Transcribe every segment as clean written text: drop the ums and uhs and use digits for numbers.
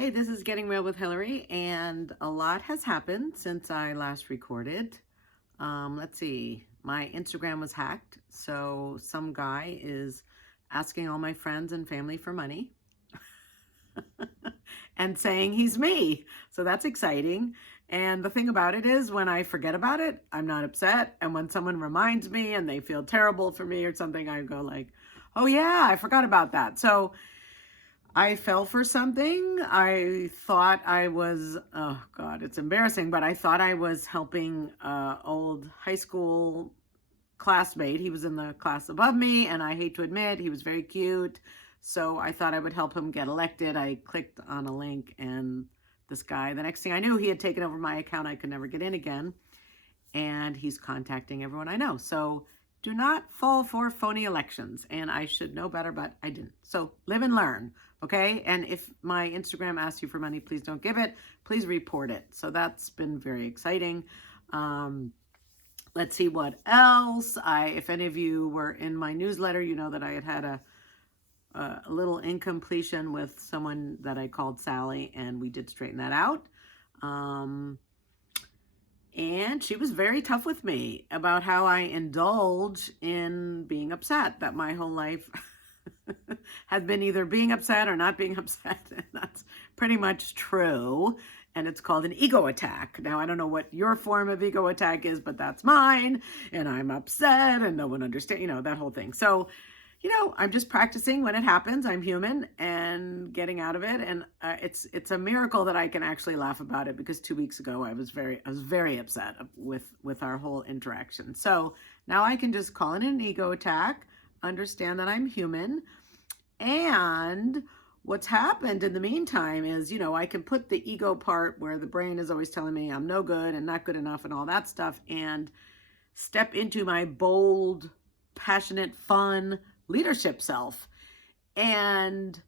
Hey, this is Getting Real with Hillary, and a lot has happened since I last recorded. Let's see, my Instagram was hacked, so some guy is asking all my friends and family for money and saying he's me. So that's exciting. And the thing about it is, when I forget about it, I'm not upset. And when someone reminds me and they feel terrible for me or something, I go like, oh yeah, I forgot about that. So I fell for something. I thought I was, oh God, it's embarrassing, but I thought I was helping old high school classmate. He was in the class above me, and I hate to admit, he was very cute. So I thought I would help him get elected. I clicked on a link, and this guy, the next thing I knew, he had taken over my account. I could never get in again. And he's contacting everyone I know. So do not fall for phony elections. And I should know better, but I didn't. So live and learn, okay? And if my Instagram asks you for money, please don't give it. Please report it. So that's been very exciting. Let's see what else. If any of you were in my newsletter, you know that I had a little incompletion with someone that I called Sally, and we did straighten that out. And she was very tough with me about how I indulge in being upset, that my whole life has been either being upset or not being upset. And that's pretty much true. And it's called an ego attack. Now, I don't know what your form of ego attack is, but that's mine. And I'm upset and no one understands, that whole thing. So, I'm just practicing when it happens. I'm human and getting out of it. And it's a miracle that I can actually laugh about it, because 2 weeks ago I was very upset with our whole interaction. So now I can just call it an ego attack, understand that I'm human. And what's happened in the meantime is, I can put the ego part where the brain is always telling me I'm no good and not good enough and all that stuff, and step into my bold, passionate, fun leadership self. And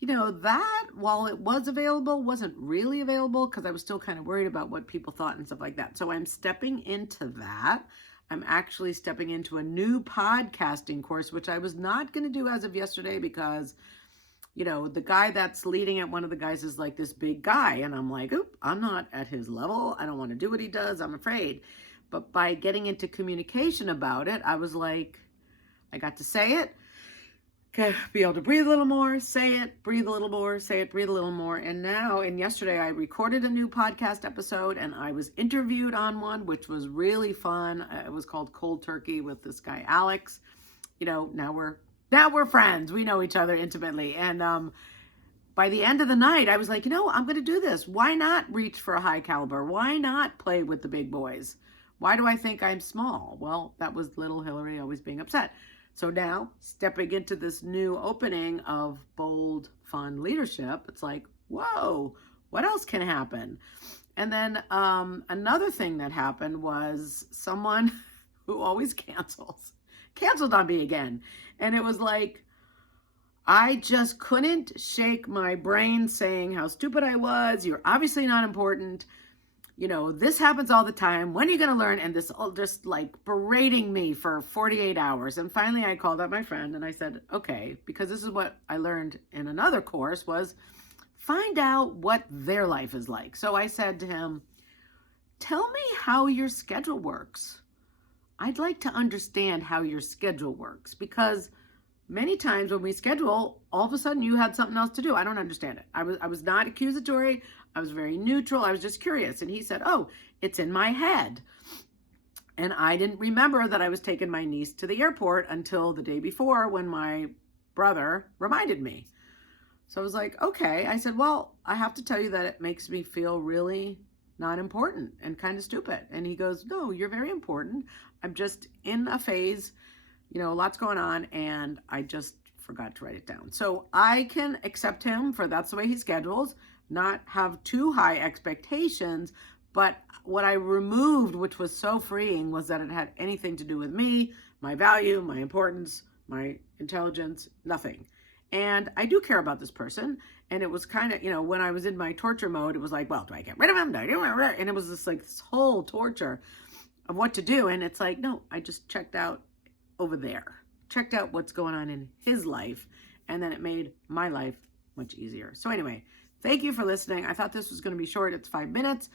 that, while it was available, wasn't really available, because I was still kind of worried about what people thought and stuff like that. So I'm stepping into that. I'm actually stepping into a new podcasting course, which I was not going to do as of yesterday, because the guy that's leading it, one of the guys, is like this big guy, and I'm like, oop, I'm not at his level. I don't want to do what he does, I'm afraid. But by getting into communication about it, I was like, I got to say it, be able to breathe a little more, say it, breathe a little more, say it, breathe a little more. And yesterday I recorded a new podcast episode, and I was interviewed on one, which was really fun. It was called Cold Turkey with this guy, Alex. Now we're friends. We know each other intimately. And by the end of the night, I was like, I'm going to do this. Why not reach for a high caliber? Why not play with the big boys? Why do I think I'm small? Well, that was little Hillary always being upset. So now, stepping into this new opening of bold, fun leadership, it's like, whoa, what else can happen? And then another thing that happened was someone who always canceled on me again. And it was like, I just couldn't shake my brain saying how stupid I was. You're obviously not important. This happens all the time. When are you going to learn? And this all just like berating me for 48 hours. And finally I called up my friend and I said, okay, because this is what I learned in another course, was find out what their life is like. So I said to him, tell me how your schedule works. I'd like to understand how your schedule works, because many times when we schedule, all of a sudden you had something else to do. I don't understand it. I was not accusatory. I was very neutral. I was just curious. And he said, oh, it's in my head. And I didn't remember that I was taking my niece to the airport until the day before, when my brother reminded me. So I was like, okay. I said, well, I have to tell you that it makes me feel really not important and kind of stupid. And he goes, no, you're very important. I'm just in a phase, lots going on, and I just forgot to write it down. So I can accept him for that's the way he schedules, not have too high expectations. But what I removed, which was so freeing, was that it had anything to do with me, my value, my importance, my intelligence, nothing. And I do care about this person. And it was kind of, when I was in my torture mode, it was like, well, do I get rid of him? And it was just like this whole torture of what to do. And it's like, no, I just checked out over there, checked out what's going on in his life. And then it made my life much easier. So anyway, Thank you for listening. I thought this was going to be short. It's 5 minutes.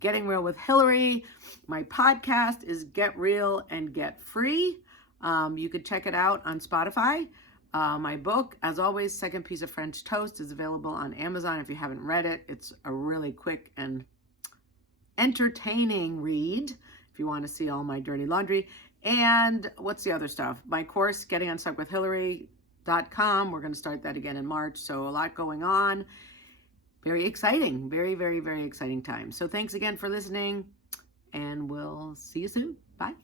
Getting Real with Hillary. My podcast is Get Real and Get Free. You could check it out on Spotify. My book, as always, Second Piece of French Toast, is available on Amazon if you haven't read it. It's a really quick and entertaining read if you want to see all my dirty laundry. And what's the other stuff? My course, GettingUnstuckWithHillary.com. We're going to start that again in March. So a lot going on. Very exciting. Very, very, very exciting time. So thanks again for listening, and we'll see you soon. Bye.